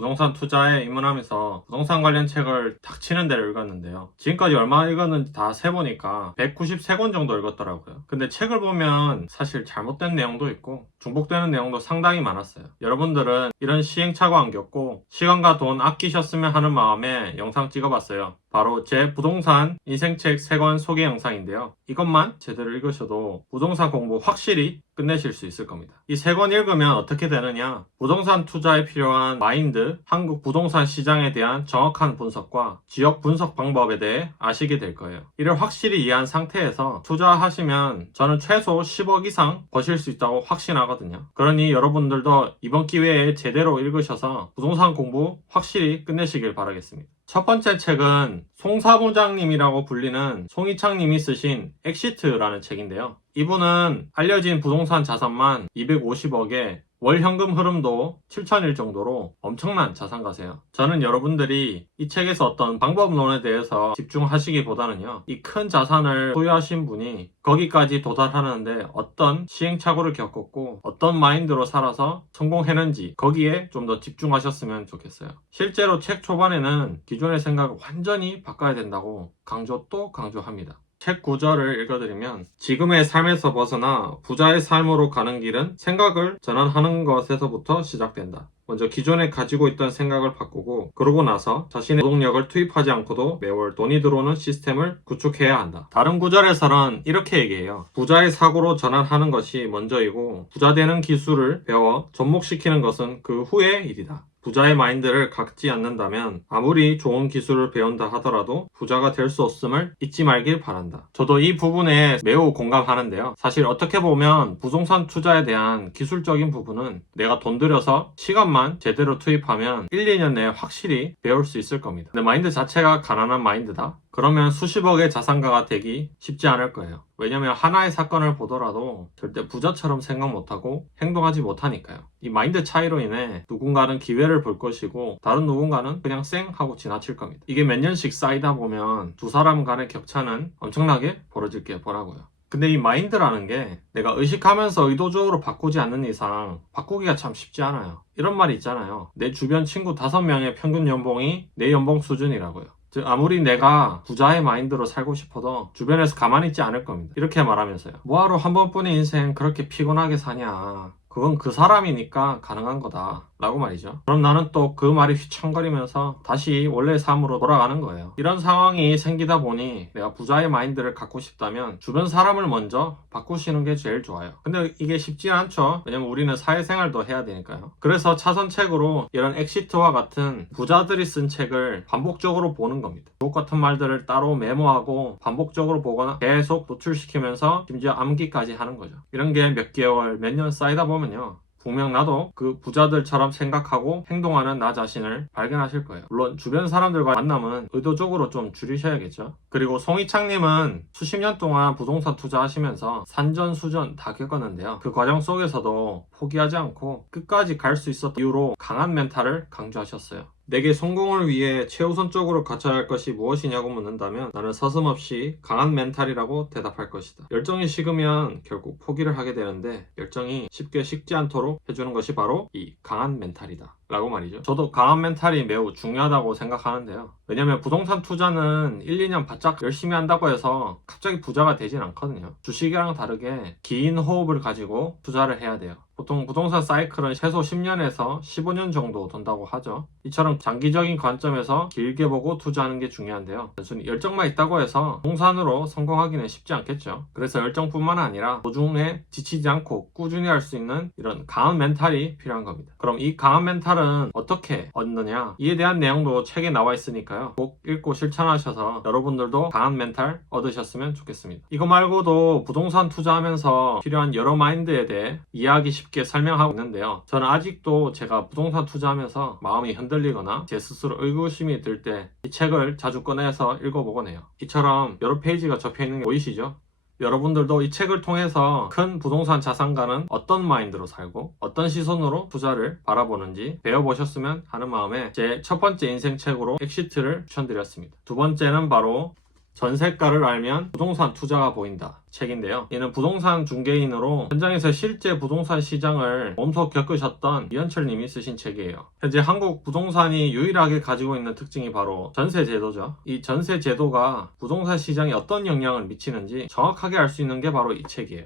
부동산 투자에 입문하면서 부동산 관련 책을 닥치는 대로 읽었는데요. 지금까지 얼마 읽었는지 다 세보니까 193권 정도 읽었더라고요. 근데 책을 보면 사실 잘못된 내용도 있고 중복되는 내용도 상당히 많았어요. 여러분들은 이런 시행착오 안 겪고 시간과 돈 아끼셨으면 하는 마음에 영상 찍어봤어요. 바로 제 부동산 인생책 3권 소개 영상인데요. 이것만 제대로 읽으셔도 부동산 공부 확실히 끝내실 수 있을 겁니다. 이 세 권 읽으면 어떻게 되느냐? 부동산 투자에 필요한 마인드, 한국 부동산 시장에 대한 정확한 분석과 지역 분석 방법에 대해 아시게 될 거예요. 이를 확실히 이해한 상태에서 투자하시면 저는 최소 10억 이상 버실 수 있다고 확신하거든요. 그러니 여러분들도 이번 기회에 제대로 읽으셔서 부동산 공부 확실히 끝내시길 바라겠습니다. 첫 번째 책은 송사부장님이라고 불리는 송이창님이 쓰신 엑시트라는 책인데요. 이분은 알려진 부동산 자산만 250억에 월 현금 흐름도 7천일 정도로 엄청난 자산가세요. 저는 여러분들이 이 책에서 어떤 방법론에 대해서 집중하시기보다는요, 이 큰 자산을 소유하신 분이 거기까지 도달하는데 어떤 시행착오를 겪었고 어떤 마인드로 살아서 성공했는지 거기에 좀 더 집중하셨으면 좋겠어요. 실제로 책 초반에는 기존의 생각을 완전히 바꿔야 된다고 강조 또 강조합니다. 책 구절을 읽어드리면 지금의 삶에서 벗어나 부자의 삶으로 가는 길은 생각을 전환하는 것에서부터 시작된다. 먼저 기존에 가지고 있던 생각을 바꾸고 그러고 나서 자신의 노동력을 투입하지 않고도 매월 돈이 들어오는 시스템을 구축해야 한다. 다른 구절에서는 이렇게 얘기해요. 부자의 사고로 전환하는 것이 먼저이고 부자 되는 기술을 배워 접목시키는 것은 그 후의 일이다. 부자의 마인드를 갖지 않는다면 아무리 좋은 기술을 배운다 하더라도 부자가 될 수 없음을 잊지 말길 바란다. 저도 이 부분에 매우 공감하는데요. 사실 어떻게 보면 부동산 투자에 대한 기술적인 부분은 내가 돈 들여서 시간만 제대로 투입하면 1, 2년 내에 확실히 배울 수 있을 겁니다. 근데 마인드 자체가 가난한 마인드다? 그러면 수십억의 자산가가 되기 쉽지 않을 거예요. 왜냐면 하나의 사건을 보더라도 절대 부자처럼 생각 못하고 행동하지 못하니까요. 이 마인드 차이로 인해 누군가는 기회를 볼 것이고 다른 누군가는 그냥 쌩 하고 지나칠 겁니다. 이게 몇 년씩 쌓이다 보면 두 사람 간의 격차는 엄청나게 벌어질 게 뭐라고요. 근데 이 마인드라는 게 내가 의식하면서 의도적으로 바꾸지 않는 이상 바꾸기가 참 쉽지 않아요. 이런 말이 있잖아요. 내 주변 친구 다섯 명의 평균 연봉이 내 연봉 수준이라고요. 즉 아무리 내가 부자의 마인드로 살고 싶어도 주변에서 가만히 있지 않을 겁니다. 이렇게 말하면서요. 뭐하러 한 번뿐인 인생 그렇게 피곤하게 사냐. 그건 그 사람이니까 가능한 거다. 라고 말이죠. 그럼 나는 또 그 말이 휘청거리면서 다시 원래 삶으로 돌아가는 거예요. 이런 상황이 생기다 보니 내가 부자의 마인드를 갖고 싶다면 주변 사람을 먼저 바꾸시는 게 제일 좋아요. 근데 이게 쉽지 않죠. 왜냐면 우리는 사회생활도 해야 되니까요. 그래서 차선책으로 이런 엑시트와 같은 부자들이 쓴 책을 반복적으로 보는 겁니다. 주옥 같은 말들을 따로 메모하고 반복적으로 보거나 계속 노출시키면서 심지어 암기까지 하는 거죠. 이런 게 몇 개월, 몇 년 쌓이다 보면요. 분명 나도 그 부자들처럼 생각하고 행동하는 나 자신을 발견하실 거예요. 물론 주변 사람들과 만남은 의도적으로 좀 줄이셔야겠죠. 그리고 송이창님은 수십 년 동안 부동산 투자하시면서 산전수전 다 겪었는데요. 그 과정 속에서도 포기하지 않고 끝까지 갈 수 있었던 이유로 강한 멘탈을 강조하셨어요. 내게 성공을 위해 최우선적으로 갖춰야 할 것이 무엇이냐고 묻는다면 나는 서슴없이 강한 멘탈이라고 대답할 것이다. 열정이 식으면 결국 포기를 하게 되는데 열정이 쉽게 식지 않도록 해주는 것이 바로 이 강한 멘탈이다. 라고 말이죠. 저도 강한 멘탈이 매우 중요하다고 생각하는데요. 왜냐면 부동산 투자는 1, 2년 바짝 열심히 한다고 해서 갑자기 부자가 되진 않거든요. 주식이랑 다르게 긴 호흡을 가지고 투자를 해야 돼요. 보통 부동산 사이클은 최소 10년에서 15년 정도 돈다고 하죠. 이처럼 장기적인 관점에서 길게 보고 투자하는 게 중요한데요. 단순히 열정만 있다고 해서 부동산으로 성공하기는 쉽지 않겠죠. 그래서 열정뿐만 아니라 도중에 지치지 않고 꾸준히 할 수 있는 이런 강한 멘탈이 필요한 겁니다. 그럼 이 강한 멘탈 은 어떻게 얻느냐? 이에 대한 내용도 책에 나와 있으니까요. 꼭 읽고 실천하셔서 여러분들도 강한 멘탈 얻으셨으면 좋겠습니다. 이거 말고도 부동산 투자하면서 필요한 여러 마인드에 대해 이해하기 쉽게 설명하고 있는데요. 저는 아직도 제가 부동산 투자하면서 마음이 흔들리거나 제 스스로 의구심이 들 때 이 책을 자주 꺼내서 읽어보곤 해요. 이처럼 여러 페이지가 적혀 있는 게 보이시죠? 여러분들도 이 책을 통해서 큰 부동산 자산가는 어떤 마인드로 살고 어떤 시선으로 투자를 바라보는지 배워보셨으면 하는 마음에 제 첫 번째 인생 책으로 엑시트를 추천드렸습니다. 두 번째는 바로 전세가를 알면 부동산 투자가 보인다 책인데요. 이는 부동산 중개인으로 현장에서 실제 부동산 시장을 몸소 겪으셨던 이현철 님이 쓰신 책이에요. 현재 한국 부동산이 유일하게 가지고 있는 특징이 바로 전세 제도죠. 이 전세 제도가 부동산 시장에 어떤 영향을 미치는지 정확하게 알 수 있는 게 바로 이 책이에요.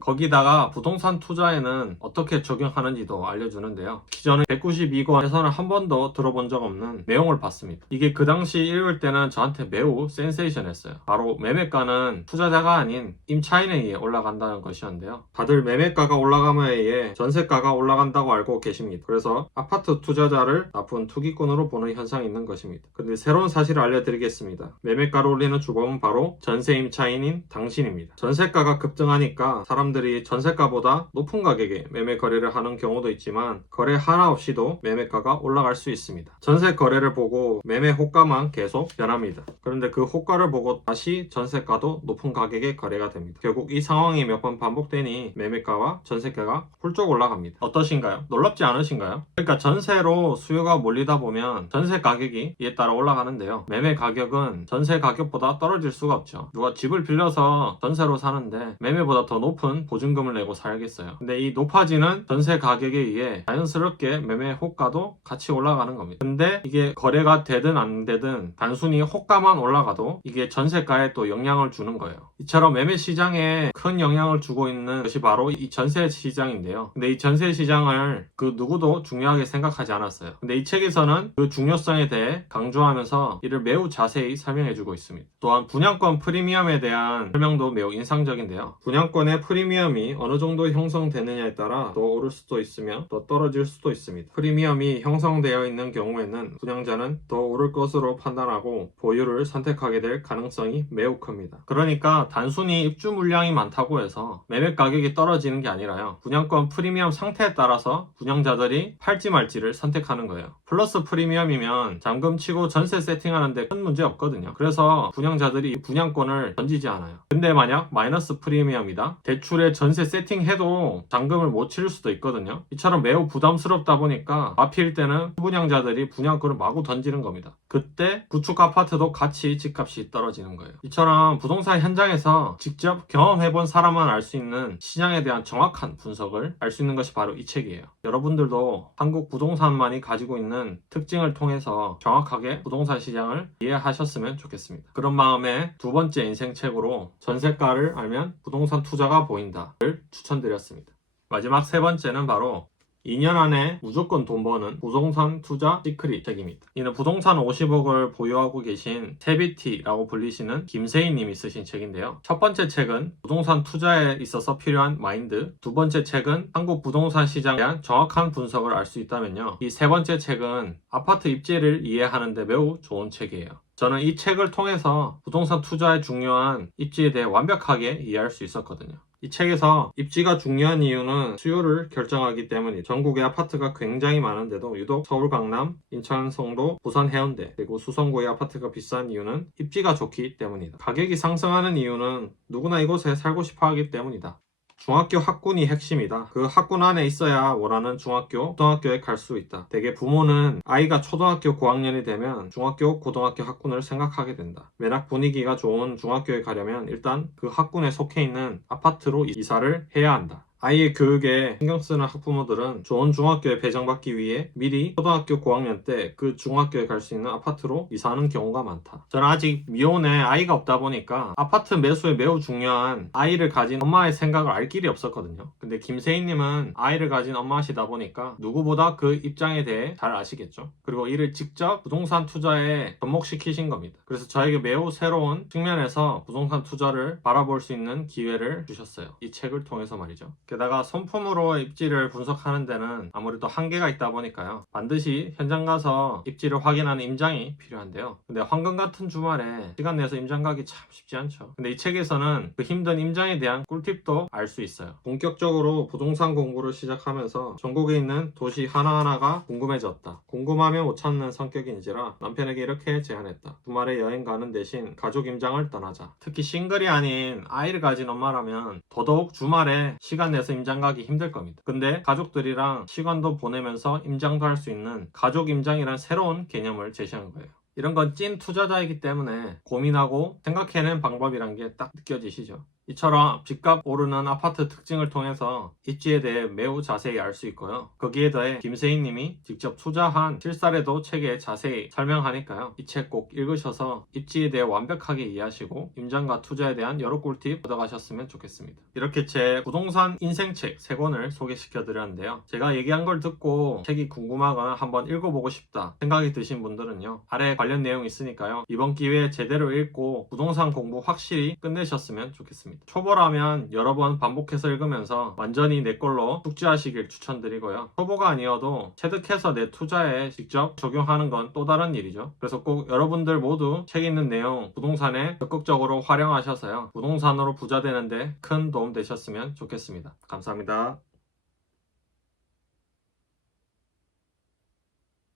거기다가 부동산 투자에는 어떻게 적용하는지도 알려주는데요. 기존에 192권에서는 한 번도 들어본 적 없는 내용을 봤습니다. 이게 그 당시 읽을 때는 저한테 매우 센세이션했어요. 바로 매매가는 투자자가 아닌 임차인에 의해 올라간다는 것이었는데요. 다들 매매가가 올라감에 의해 전세가가 올라간다고 알고 계십니다. 그래서 아파트 투자자를 나쁜 투기꾼으로 보는 현상이 있는 것입니다. 근데 새로운 사실을 알려드리겠습니다. 매매가를 올리는 주범은 바로 전세 임차인인 당신입니다. 전세가가 급등하니까 사람 사람들이 전세가보다 높은 가격에 매매 거래를 하는 경우도 있지만 거래 하나 없이도 매매가가 올라갈 수 있습니다. 전세 거래를 보고 매매 호가만 계속 변합니다. 그런데 그 호가를 보고 다시 전세가도 높은 가격에 거래가 됩니다. 결국 이 상황이 몇 번 반복되니 매매가와 전세가가 훌쩍 올라갑니다. 어떠신가요? 놀랍지 않으신가요? 그러니까 전세로 수요가 몰리다 보면 전세 가격이 이에 따라 올라가는데요. 매매 가격은 전세 가격보다 떨어질 수가 없죠. 누가 집을 빌려서 전세로 사는데 매매보다 더 높은 보증금을 내고 살겠어요. 근데 이 높아지는 전세 가격에 의해 자연스럽게 매매 호가도 같이 올라가는 겁니다. 근데 이게 거래가 되든 안 되든 단순히 호가만 올라가도 이게 전세가에 또 영향을 주는 거예요. 이처럼 매매 시장에 큰 영향을 주고 있는 것이 바로 이 전세 시장인데요. 근데 이 전세 시장을 그 누구도 중요하게 생각하지 않았어요. 근데 이 책에서는 그 중요성에 대해 강조하면서 이를 매우 자세히 설명해주고 있습니다. 또한 분양권 프리미엄에 대한 설명도 매우 인상적인데요. 분양권의 프리미엄 이 어느 정도 형성되느냐에 따라 더 오를 수도 있으며 더 떨어질 수도 있습니다. 프리미엄이 형성되어 있는 경우에는 분양자는 더 오를 것으로 판단하고 보유를 선택하게 될 가능성이 매우 큽니다. 그러니까 단순히 입주 물량이 많다고 해서 매매 가격이 떨어지는 게 아니라요. 분양권 프리미엄 상태에 따라서 분양자들이 팔지 말지를 선택하는 거예요. 플러스 프리미엄이면 잠금 치고 전세 세팅하는데 큰 문제 없거든요. 그래서 분양자들이 분양권을 던지지 않아요. 근데 만약 마이너스 프리미엄이다. 대출 에 전세 세팅해도 잔금을 못 치를 수도 있거든요. 이처럼 매우 부담스럽다 보니까 마필 때는 분양자들이 분양권을 마구 던지는 겁니다. 그때 구축 아파트도 같이 집값이 떨어지는 거예요. 이처럼 부동산 현장에서 직접 경험해본 사람만 알 수 있는 시장에 대한 정확한 분석을 알 수 있는 것이 바로 이 책이에요. 여러분들도 한국 부동산만이 가지고 있는 특징을 통해서 정확하게 부동산 시장을 이해하셨으면 좋겠습니다. 그런 마음에 두 번째 인생 책으로 전세가를 알면 부동산 투자가 보인다 를 추천드렸습니다. 마지막 세 번째는 바로 2년 안에 무조건 돈 버는 부동산 투자 시크릿 책입니다. 이는 부동산 50억을 보유하고 계신 세비티라고 불리시는 김세희 님이 쓰신 책인데요. 첫 번째 책은 부동산 투자에 있어서 필요한 마인드, 두 번째 책은 한국 부동산 시장에 대한 정확한 분석을 알 수 있다면요. 이 세 번째 책은 아파트 입지를 이해하는데 매우 좋은 책이에요. 저는 이 책을 통해서 부동산 투자의 중요한 입지에 대해 완벽하게 이해할 수 있었거든요. 이 책에서 입지가 중요한 이유는 수요를 결정하기 때문이죠. 전국에 아파트가 굉장히 많은데도 유독 서울, 강남, 인천, 송도, 부산, 해운대 그리고 수성구의 아파트가 비싼 이유는 입지가 좋기 때문이다. 가격이 상승하는 이유는 누구나 이곳에 살고 싶어 하기 때문이다. 중학교 학군이 핵심이다. 그 학군 안에 있어야 원하는 중학교, 고등학교에 갈 수 있다. 대개 부모는 아이가 초등학교 고학년이 되면 중학교, 고등학교 학군을 생각하게 된다. 매락 분위기가 좋은 중학교에 가려면 일단 그 학군에 속해 있는 아파트로 이사를 해야 한다. 아이의 교육에 신경 쓰는 학부모들은 좋은 중학교에 배정받기 위해 미리 초등학교 고학년 때 그 중학교에 갈 수 있는 아파트로 이사하는 경우가 많다. 저는 아직 미혼에 아이가 없다 보니까 아파트 매수에 매우 중요한 아이를 가진 엄마의 생각을 알 길이 없었거든요. 근데 김세희님은 아이를 가진 엄마시다 보니까 누구보다 그 입장에 대해 잘 아시겠죠. 그리고 이를 직접 부동산 투자에 접목시키신 겁니다. 그래서 저에게 매우 새로운 측면에서 부동산 투자를 바라볼 수 있는 기회를 주셨어요. 이 책을 통해서 말이죠. 게다가 손품으로 입지를 분석하는 데는 아무래도 한계가 있다 보니까요. 반드시 현장 가서 입지를 확인하는 임장이 필요한데요. 근데 황금 같은 주말에 시간 내서 임장 가기 참 쉽지 않죠. 근데 이 책에서는 그 힘든 임장에 대한 꿀팁도 알 수 있어요. 본격적으로 부동산 공부를 시작하면서 전국에 있는 도시 하나하나가 궁금해졌다. 궁금하면 못 찾는 성격인지라 남편에게 이렇게 제안했다. 주말에 여행 가는 대신 가족 임장을 떠나자. 특히 싱글이 아닌 아이를 가진 엄마라면 더더욱 주말에 시간 내서 임장 가기 힘들 겁니다. 근데 가족들이랑 시간도 보내면서 임장도 할 수 있는 가족 임장이란 새로운 개념을 제시한 거예요. 이런 건 찐 투자자이기 때문에 고민하고 생각해낸 방법이란 게 딱 느껴지시죠? 이처럼 집값 오르는 아파트 특징을 통해서 입지에 대해 매우 자세히 알 수 있고요. 거기에 더해 김세인 님이 직접 투자한 실사례도 책에 자세히 설명하니까요. 이 책 꼭 읽으셔서 입지에 대해 완벽하게 이해하시고 임장과 투자에 대한 여러 꿀팁 얻어가셨으면 좋겠습니다. 이렇게 제 부동산 인생책 3권을 소개시켜 드렸는데요. 제가 얘기한 걸 듣고 책이 궁금하거나 한번 읽어보고 싶다 생각이 드신 분들은요. 아래 관련 내용 있으니까요. 이번 기회에 제대로 읽고 부동산 공부 확실히 끝내셨으면 좋겠습니다. 초보라면 여러 번 반복해서 읽으면서 완전히 내 걸로 숙지하시길 추천드리고요. 초보가 아니어도 체득해서 내 투자에 직접 적용하는 건 또 다른 일이죠. 그래서 꼭 여러분들 모두 책 있는 내용 부동산에 적극적으로 활용하셔서요. 부동산으로 부자 되는데 큰 도움 되셨으면 좋겠습니다. 감사합니다.